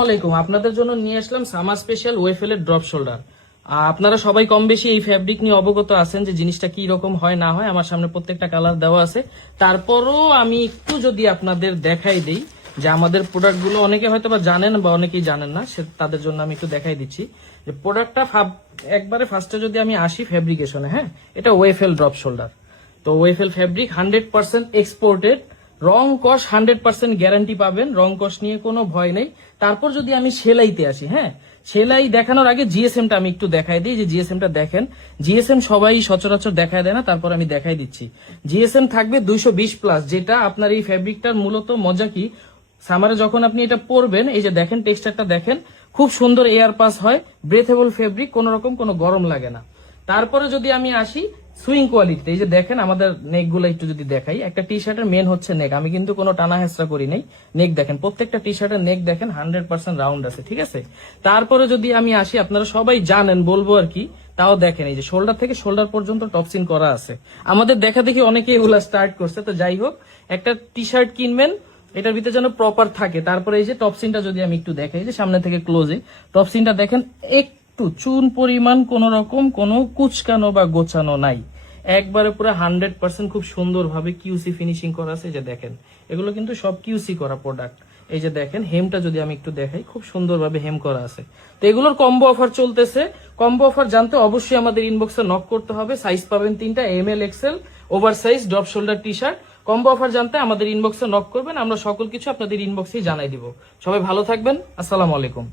আসসালামাইকুম, আপনাদের জন্য নিয়ে আসলাম সামার স্পেশাল ওয়েফেল এর ড্রপ শোল্ডার। আপনারা সবাই কম বেশি এই ফ্যাব্রিক নিয়ে অবগত আছেন যে জিনিসটা কি রকম হয় না হয়। আমার সামনে প্রত্যেকটা কালার দেওয়া আছে। তারপরও আমি একটু যদি আপনাদের দেখাই দিই যে আমাদের প্রোডাক্ট গুলো অনেকে হয়তো বা জানেন বা অনেকেই জানেন না, তাদের জন্য আমি একটু দেখাই দিচ্ছি যে প্রোডাক্টটা একবারে ফার্স্টে যদি আমি আসি ফ্যাব্রিকেশনে। হ্যাঁ, এটা ওয়েফেল ড্রপ শোল্ডার। তো ওয়েফেল ফ্যাব্রিক 100% এক্সপোর্টেড, রং কস 100% গ্যারান্টি পাবেন, রং কস নিয়ে কোনো ভয় নেই। তারপর যদি আমি সেলাইতে আসি, হ্যাঁ, সেলাই দেখানোর আগে জিএসএমটা আমি একটু দেখাই দিই যে জিএসএমটা দেখেন। জিএসএম সবাই সচরাচর দেখায় দেয় না, তারপর আমি দেখাই দিচ্ছি। জিএসএম থাকবে 220+, যেটা আপনার এই ফ্যাব্রিকটার মূলত মজা কি, সামারে যখন আপনি এটা পরবেন, এই যে দেখেন টেক্সচারটা দেখেন, খুব সুন্দর এয়ার পাস হয়, ব্রেথেবল ফেব্রিক, কোন রকম কোনো গরম লাগে না। তারপরে যদি আমি আসি সুইং কোয়ালিটি, এই যে দেখেন আমাদের নেক গুলো একটু যদি দেখাই, একটা টি শার্টের মেন হচ্ছে নেক, আমি কিন্তু কোনো টানা হেঁচড়া করি নাই। নেক দেখেন, প্রত্যেকটা টি শার্টের নেক দেখেন 100% রাউন্ড আছে, ঠিক আছে। তারপরে যদি আমি আসি, আপনারা সবাই জানেন বলবো আর কি, তাও দেখেন এই যে শোল্ডার থেকে শোল্ডার পর্যন্ত টপসিন করা আছে। আমাদের দেখা দেখি অনেকে এগুলা স্টার্ট করছে, তো যাই হোক, একটা টি শার্ট কিনবেন এটার ভিতরে যেন প্রপার থাকে। তারপরে এই যে টপসিনটা যদি আমি একটু দেখাই, যে সামনে থেকে ক্লোজে টপসিনটা দেখেন, একটু চুন পরিমাণ কোন রকম কোনো কুচকানো বা গোছানো নাই, একবারে পুরো 100% খুব সুন্দর ভাবে কিউসি ফিনিশিং করা আছে। যে দেখেন এগুলো কিন্তু সব কিউসি করা প্রোডাক্ট। এই যে দেখেন হেমটা যদি আমি একটু দেখাই, খুব সুন্দরভাবে হেম করা আছে। তো এগুলোর কম্বো অফার চলতেছে। কম্বো অফার জানতে অবশ্যই আমাদের ইনবক্সে নক করতে হবে। সাইজ পাবেন 3টা, ML XL, over size, drop shoulder T shirt. Combo offer জানতে আমাদের ইনবক্সে নক করবেন, আমরা সকল কিছু আপনাদের ইনবক্সেই জানাই দিব। সবাই ভালো থাকবেন, আসসালামু আলাইকুম।